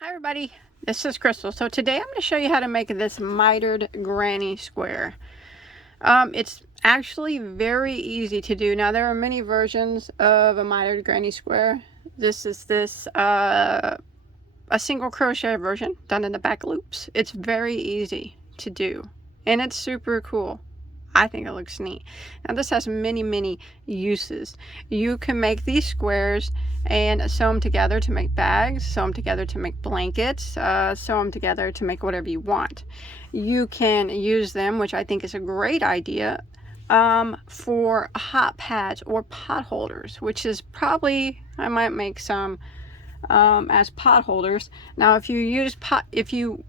Hi everybody, this is Crystal. So today I'm going to show you how to make this mitered granny square. It's actually very easy to do. Now there are many versions of a mitered granny square. This is a single crochet version done in the back loops. It's very easy to do and it's super cool. I think it looks neat. Now this has many uses. You can make these squares and sew them together to make bags, sew them together to make blankets, sew them together to make whatever you want. You can use them, which I think is a great idea, for hot pads or pot holders, which is probably, I might make some as pot holders. Now if you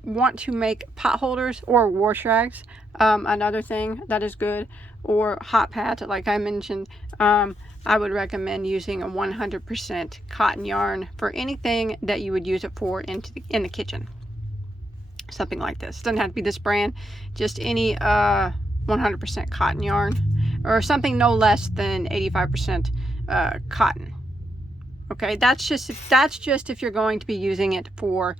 want to make pot holders or wash rags, another thing that is good, or hot pads like I mentioned, I would recommend using a 100% cotton yarn for anything that you would use it for in the kitchen. Something like this. It doesn't have to be this brand, just any 100% cotton yarn, or something no less than 85% cotton. Okay, that's just if you're going to be using it for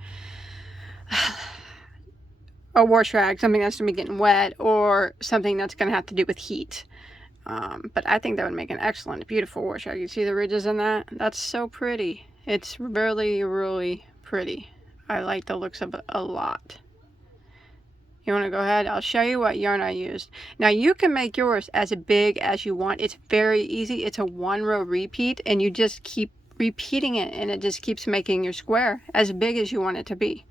a wash rag, something that's going to be getting wet, or something that's going to have to do with heat. But I think that would make an excellent, beautiful wash rag. You see the ridges in that? That's so pretty. It's really pretty. I like the looks of it a lot. You want to go ahead? I'll show you what yarn I used. Now you can make yours as big as you want. It's very easy. It's a 1-row repeat, and you just keep repeating it, and it just keeps making your square as big as you want it to be.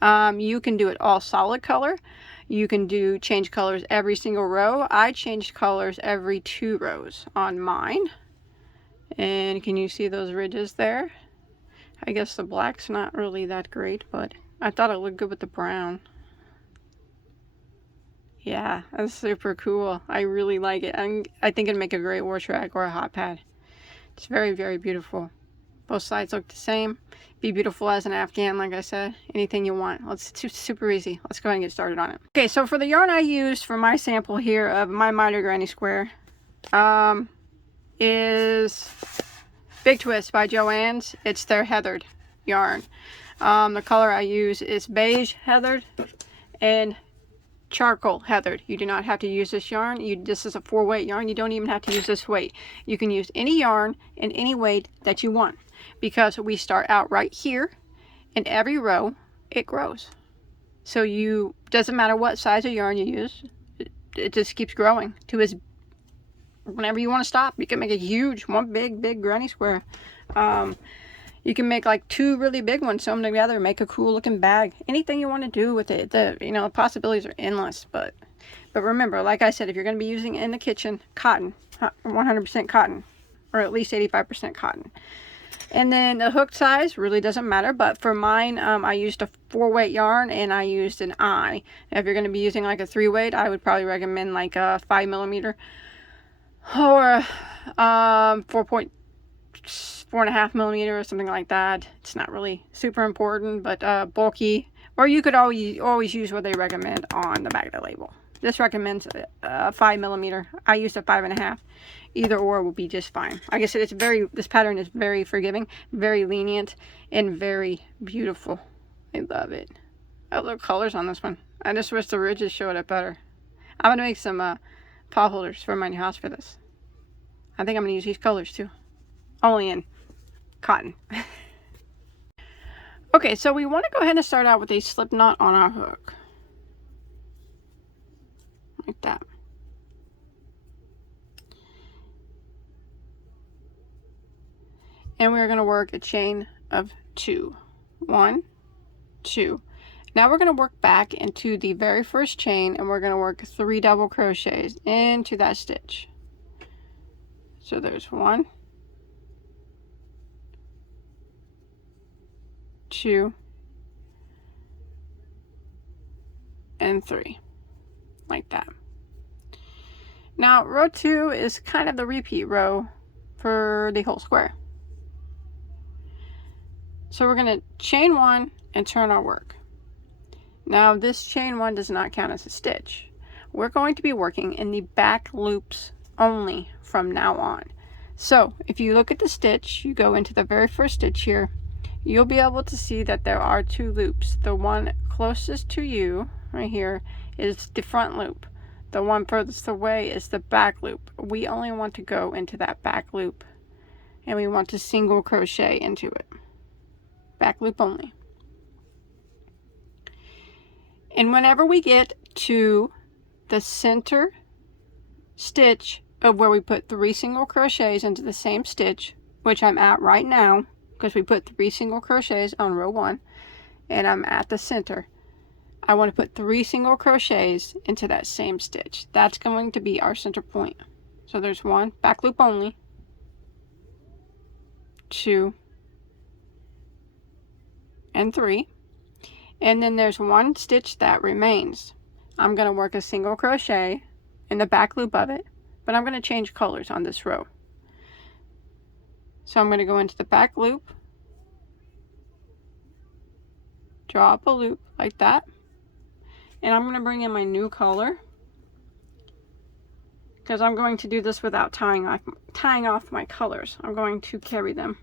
You can do it all solid color. You can change colors every single row. I changed colors every 2 rows on mine. And can you see those ridges there? I guess the black's not really that great, but I thought it looked good with the brown. Yeah, that's super cool. I really like it. I think it'd make a great wash rag or a hot pad. It's very beautiful. Both sides look the same. Be beautiful as an Afghan, like I said. Anything you want. It's super easy. Let's go ahead and get started on it. Okay, so for the yarn I used for my sample here of my mitered granny square is Big Twist by Joann's. It's their heathered yarn. The color I use is beige heathered and charcoal heathered. You do not have to use this yarn. This is a 4-weight yarn. You don't even have to use this weight. You can use any yarn in any weight that you want, because we start out right here, and every row it grows. So doesn't matter what size of yarn you use, it just keeps growing to whenever you want to stop. You can make a huge, one big granny square. You can make like 2 really big ones, sew them together, make a cool looking bag. Anything you want to do with it. The possibilities are endless. But remember, like I said, if you're going to be using it in the kitchen, cotton, 100% cotton, or at least 85% cotton. And then the hook size really doesn't matter, but for mine, I used a 4-weight yarn, and I used an eye. If you're going to be using like a 3-weight, I would probably recommend like a 5mm or 4.5mm or something like that. It's not really super important, but bulky. Or you could always use what they recommend on the back of the label. This recommends a 5mm. I used a 5.5. Either or will be just fine. Like I said, this pattern is very forgiving, very lenient, and very beautiful. I love it. I love colors on this one. I just wish the ridges showed up better. I'm gonna make some pot holders for my new house for this. I think I'm gonna use these colors too. Only in cotton. Okay, so we want to go ahead and start out with a slip knot on our hook. Like that. And we're going to work a chain of 2. 1, 2. Now we're going to work back into the very first chain, and we're going to work 3 double crochets into that stitch. So there's 1, 2, and 3, like that. Now row 2 is kind of the repeat row for the whole square. So we're going to chain 1 and turn our work. Now this chain 1 does not count as a stitch. We're going to be working in the back loops only from now on. So if you look at the stitch, you go into the very first stitch here, you'll be able to see that there are 2 loops. The one closest to you right here is the front loop. The one furthest away is the back loop. We only want to go into that back loop, and we want to single crochet into it. Back loop only. And whenever we get to the center stitch of where we put 3 single crochets into the same stitch, which I'm at right now because we put 3 single crochets on row 1, and I'm at the center, I want to put 3 single crochets into that same stitch. That's going to be our center point. So there's 1, back loop only, 2, and 3, and then there's 1 stitch that remains. I'm going to work a single crochet in the back loop of it, but I'm going to change colors on this row. So I'm going to go into the back loop, draw up a loop like that, and I'm going to bring in my new color because I'm going to do this without tying off my colors. I'm going to carry them.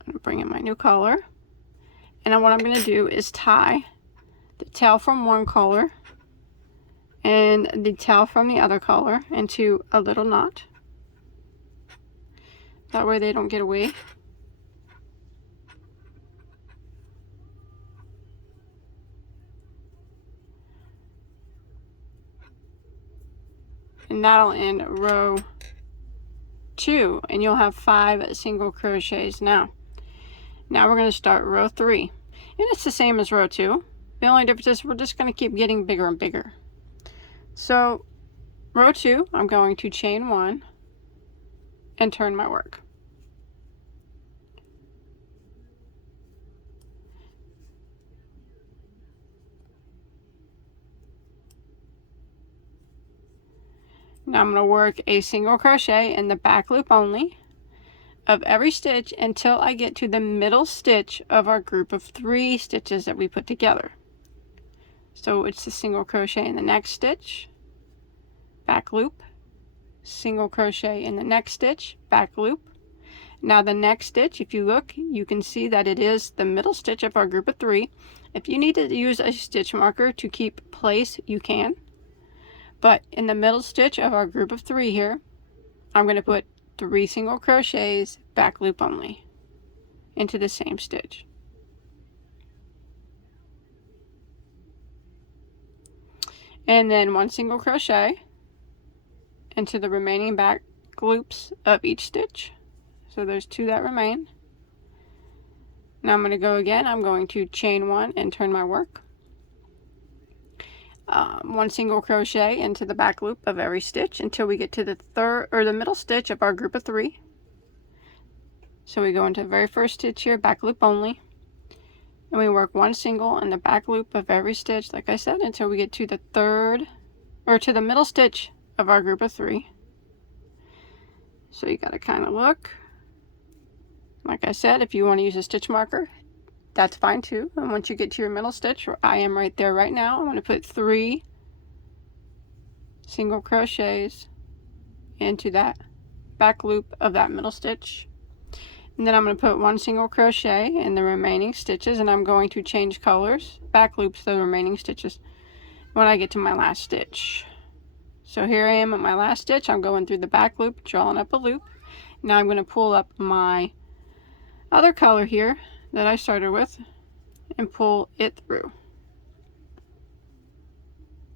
I'm going to bring in my new color, and then what I'm going to do is tie the tail from one color and the tail from the other color into a little knot. That way they don't get away. And that'll end row 2, and you'll have 5 single crochets now. Now we're going to start row 3, and it's the same as row 2. The only difference is we're just going to keep getting bigger and bigger. So row 2, I'm going to chain 1 and turn my work. Now I'm going to work a single crochet in the back loop only of every stitch until I get to the middle stitch of our group of 3 stitches that we put together. So it's the single crochet in the next stitch, back loop, single crochet in the next stitch, back loop. Now the next stitch, if you look, you can see that it is the middle stitch of our group of 3. If you need to use a stitch marker to keep place, you can. But in the middle stitch of our group of 3 here, I'm going to put 3 single crochets, back loop only, into the same stitch. And then 1 single crochet into the remaining back loops of each stitch. So there's 2 that remain. Now I'm going to go again. I'm going to chain 1 and turn my work. 1 single crochet into the back loop of every stitch until we get to the the middle stitch of our group of 3. So we go into the very first stitch here, back loop only, and we work 1 single in the back loop of every stitch, like I said, until we get to the to the middle stitch of our group of 3. So you got to kind of look. Like I said, if you want to use a stitch marker, that's fine too. And once you get to your middle stitch, where I am right there right now, I'm going to put 3 single crochets into that back loop of that middle stitch. And then I'm going to put 1 single crochet in the remaining stitches, and I'm going to change colors, back loops the remaining stitches when I get to my last stitch. So here I am at my last stitch. I'm going through the back loop, drawing up a loop. Now I'm going to pull up my other color here that I started with and pull it through,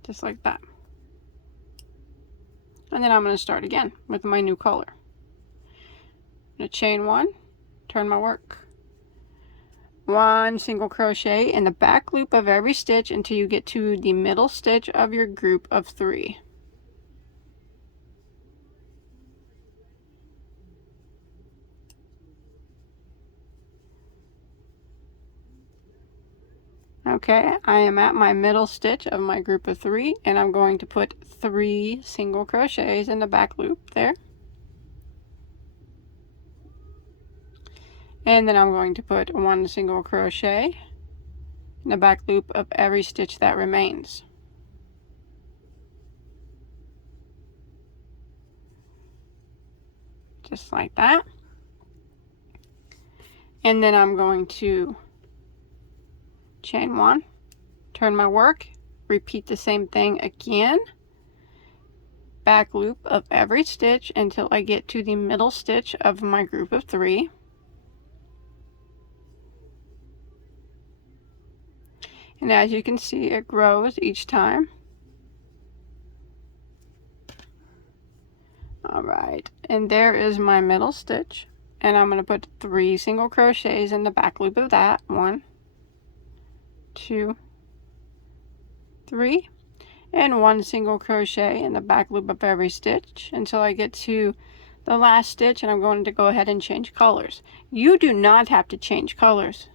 just like that. And then I'm going to start again with my new color. I'm going to chain 1, turn my work, 1 single crochet in the back loop of every stitch until you get to the middle stitch of your group of 3. Okay, I am at my middle stitch of my group of 3, and I'm going to put 3 single crochets in the back loop there. And then I'm going to put 1 single crochet in the back loop of every stitch that remains. Just like that. And then I'm going to chain 1, turn my work, repeat the same thing again, back loop of every stitch until I get to the middle stitch of my group of 3. And as you can see, it grows each time. Alright, and there is my middle stitch, and I'm going to put 3 single crochets in the back loop of that. 1, 2, 3, and 1 single crochet in the back loop of every stitch until I get to the last stitch, and I'm going to go ahead and change colors. You do not have to change colors.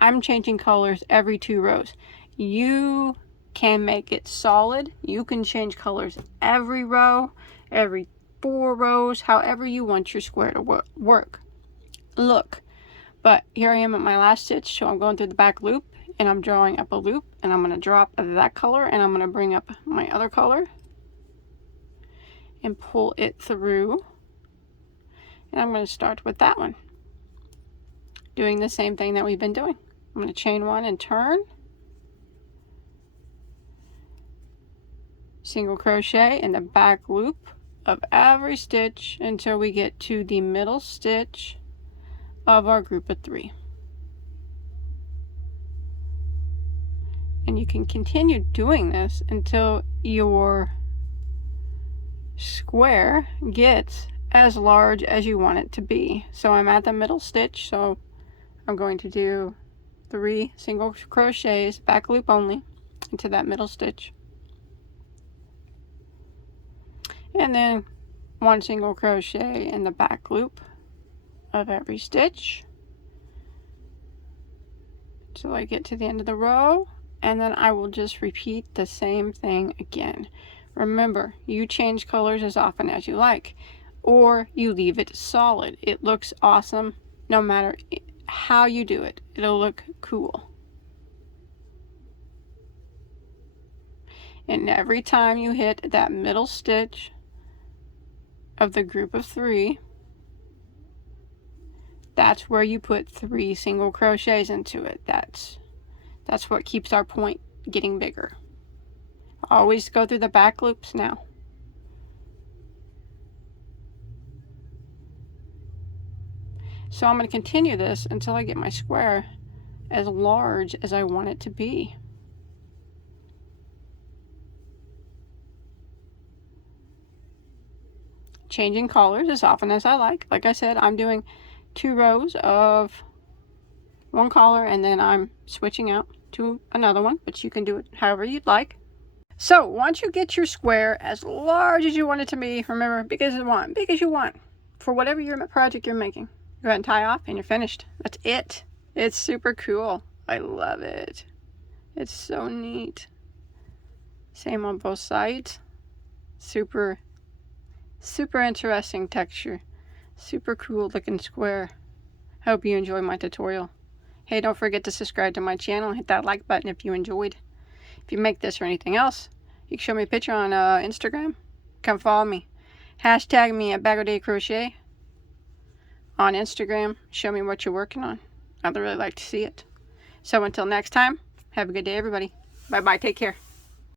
I'm changing colors every 2 rows. You can make it solid. You can change colors every row, every 4 rows, however you want your square to work. Look, but here I am at my last stitch, so I'm going through the back loop and I'm drawing up a loop, and I'm going to drop that color and I'm going to bring up my other color and pull it through, and I'm going to start with that one, doing the same thing that we've been doing. I'm going to chain 1 and turn, single crochet in the back loop of every stitch until we get to the middle stitch of our group of 3. And you can continue doing this until your square gets as large as you want it to be. So I'm at the middle stitch, so I'm going to do 3 single crochets, back loop only, into that middle stitch, and then 1 single crochet in the back loop of every stitch until I get to the end of the row, and then I will just repeat the same thing again. Remember, you change colors as often as you like, or you leave it solid. It looks awesome no matter how you do it. It'll look cool. And every time you hit that middle stitch of the group of 3, that's where you put 3 single crochets into it. That's what keeps our point getting bigger. Always go through the back loops now. So I'm going to continue this until I get my square as large as I want it to be. Changing colors as often as I like. Like I said, I'm doing 2 rows of 1 color, and then I'm switching out to another one, but you can do it however you'd like. So once you get your square as large as you want it to be, remember, big as you want for whatever your project you're making. Go ahead and tie off and you're finished. That's it. It's super cool. I love it. It's so neat. Same on both sides. Super interesting texture. Super cool looking square. Hope you enjoy my tutorial. Hey, don't forget to subscribe to my channel and hit that like button if you enjoyed. If you make this or anything else, you can show me a picture on Instagram. Come follow me. Hashtag me at Bagoday Crochet on Instagram. Show me what you're working on. I'd really like to see it. So until next time, have a good day, everybody. Bye-bye. Take care.